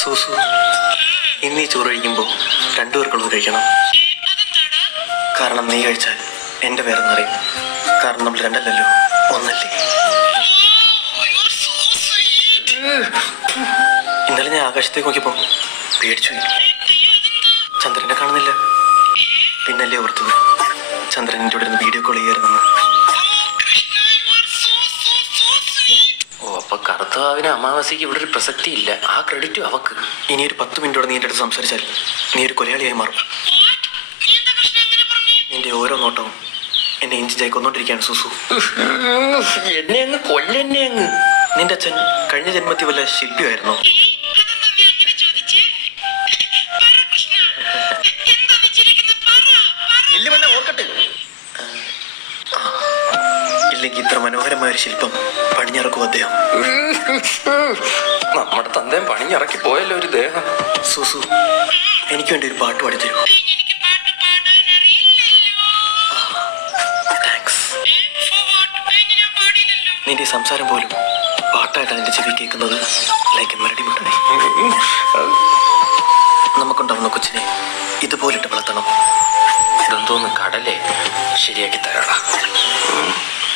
സൂസു, ഇന്നീ ചോറ് കഴിക്കുമ്പോൾ രണ്ടുപേർക്കുള്ളത് കഴിക്കണം. കാരണം നീ കഴിച്ചാൽ എൻ്റെ പേരെന്നറിയും. കാരണം നമ്മൾ രണ്ടല്ലല്ലോ, ഒന്നല്ലേ. ഇന്നലെ ഞാൻ ആകാശത്തേക്ക് നോക്കിയപ്പോൾ പേടിച്ചു. ചന്ദ്രനെ കാണുന്നില്ല. പിന്നല്ലേ ഓർത്തത് ചന്ദ്രൻ എൻ്റെ ഇവിടെ നിന്ന് വീഡിയോ കോൾ ചെയ്യാറുണ്ടെന്ന്. അപ്പൊ കറുത്തവാവിന് അമാവാസിക്ക് ഇവിടെ ഒരു പ്രസക്തി ഇല്ല. ആ ക്രെഡിറ്റും അവക്ക്. ഇനി ഒരു 10 മിനിറ്റോടെ നീ എൻ്റെ അടുത്ത് സംസാരിച്ചാൽ നീ ഒരു കൊലയാളിയായി മാറും. നിന്റെ ഓരോ നോട്ടവും എന്നെ ഇഞ്ചിഞ്ചായി കൊന്നോണ്ടിരിക്കുകയാണ് സൂസു. എന്നെ അങ്ങ് കൊല്ലെന്നെ അങ്ങ്. നിന്റെ അച്ഛൻ കഴിഞ്ഞ ജന്മത്തിൽ വല്ല ശില്പിയായിരുന്നോ? ഇല്ലെങ്കിൽ ഇത്ര മനോഹരമായ ഒരു ശില്പം പണിഞ്ഞിറക്കും അദ്ദേഹം. നമ്മുടെ തന്തയും പണിഞ്ഞിറക്കി പോയല്ലോ ഒരു ദേഹം. സൂസു, എനിക്ക് വേണ്ടി ഒരു പാട്ട് പാടിത്തരൂ. താങ്ക്സ്. നിന്റെ സംസാരം പോലും പാട്ടായിട്ടാണ് നിന്റെ ചെവി കേൾക്കുന്നത്. ലൈക്ക് മെലഡി മുട്ടായി. നമുക്കുണ്ടാവുന്ന കൊച്ചിനെ ഇതുപോലിട്ട് വളർത്തണം. ഇതെന്തോന്ന് കടലേ? ശരിയാക്കി തരാടാ.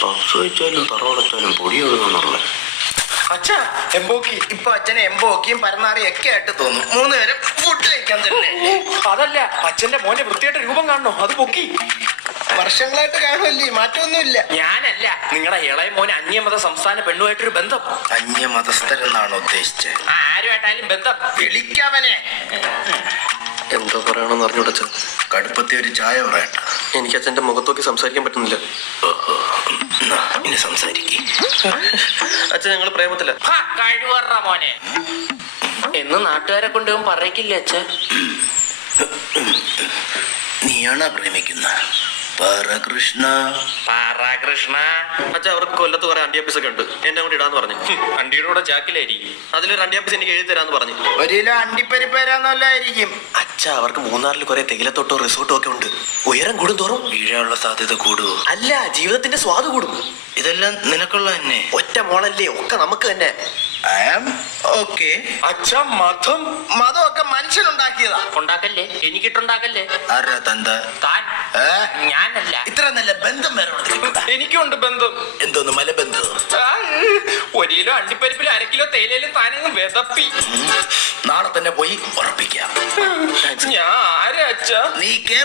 പപ്സ് വെച്ചാലും തറവടച്ചാലും പൊടി ഒഴുകുന്നുള്ള അച്ഛാ എംബോക്കി. ഇപ്പൊ അച്ഛനെ എംബോക്കിയും പരമാറിയും ഒക്കെ ആയിട്ട് തോന്നും. 3 നേരം ഫുഡ് കഴിക്കാൻ തന്നെ. അതല്ല, അച്ഛന്റെ മോനെ വൃത്തിയായിട്ട് രൂപം കാണണോ? അത് പൊക്കി. വർഷങ്ങളായിട്ട് കാണുമല്ലേ, മാറ്റമൊന്നുമില്ല. ഞാനല്ല, നിങ്ങളുടെ ഇളയ മോനെ അന്യമത സംസ്ഥാന പെണ്ണുമായിട്ടൊരു ബന്ധം. അന്യമതസ്ഥരെന്നാണോ ഉദ്ദേശിച്ചത്? ആരുമായിട്ടായാലും ബന്ധം. വിളിക്കാവനെ. എന്തോ പറയണമെന്ന് അറിഞ്ഞൂടച്ച. കടുപ്പത്തെ ഒരു ചായ പറയട്ട. എനിക്ക് അച്ഛൻ്റെ മുഖത്തോക്കി സംസാരിക്കാൻ പറ്റുന്നില്ല. ഇനി സംസാരിക്കേ. അച്ഛൻ ഞങ്ങൾ പ്രേമത്തില്ല. കഴിവറ മോനെ എന്ന് നാട്ടുകാരെ കൊണ്ടുപോകും പറയിക്കില്ലേ അച്ഛ? നീയാണോ പ്രേമിക്കുന്ന? കൃഷ്ണ അച്ഛൻ അവർക്ക് കൊല്ലത്ത് കുറെ അണ്ടിയാപ്പീസ് ഒക്കെ ഉണ്ട്. എന്നെ കൂടെ ഇടാന്ന് പറഞ്ഞു. അണ്ടിയുടെ കൂടെ ചാക്കിലായിരിക്കും. അതിലൊരു അണ്ടിയാപ്പീസ് എനിക്ക് എഴുതി തരാന്ന് പറഞ്ഞു. 1 കിലോ അണ്ടിപ്പരിപ്പരാന്നല്ലായിരിക്കും. അച്ഛ അവർക്ക് മൂന്നാറിൽ കുറെ തേയിലത്തോട്ടോ റിസോർട്ടോ ഒക്കെ ഉണ്ട്. ഉയരം കൂടും തോറും വീഴാനുള്ള സാധ്യത കൂടുവോ? അല്ല, ജീവിതത്തിന്റെ സ്വാദ് കൂടും. ഇതെല്ലാം നിനക്കുള്ള തന്നെ. ഒറ്റ മോളല്ലേ, ഒക്കെ നമുക്ക് തന്നെ. അച്ഛ മതം മതമൊക്കെ മനുഷ്യനുണ്ടാക്കിയതാ. ഉണ്ടാക്കല്ലേ, എനിക്കിട്ടുണ്ടാക്കല്ലേ. ആരാ തന്ത? താൻ. ഞാനല്ല. ഇത്ര നല്ല ബന്ധം വേറെ എനിക്കുണ്ട് ബന്ധം. എന്തോന്ന് മലബന്ധം? 1 കിലോ അണ്ടിപ്പരിപ്പിലും 1/2 കിലോ തേയിലും താനങ്ങ് വിതപ്പി. നാളെ തന്നെ പോയി ഉറപ്പിക്കാം. ഞാൻ ആരാ അച്ഛ? നീ കേരള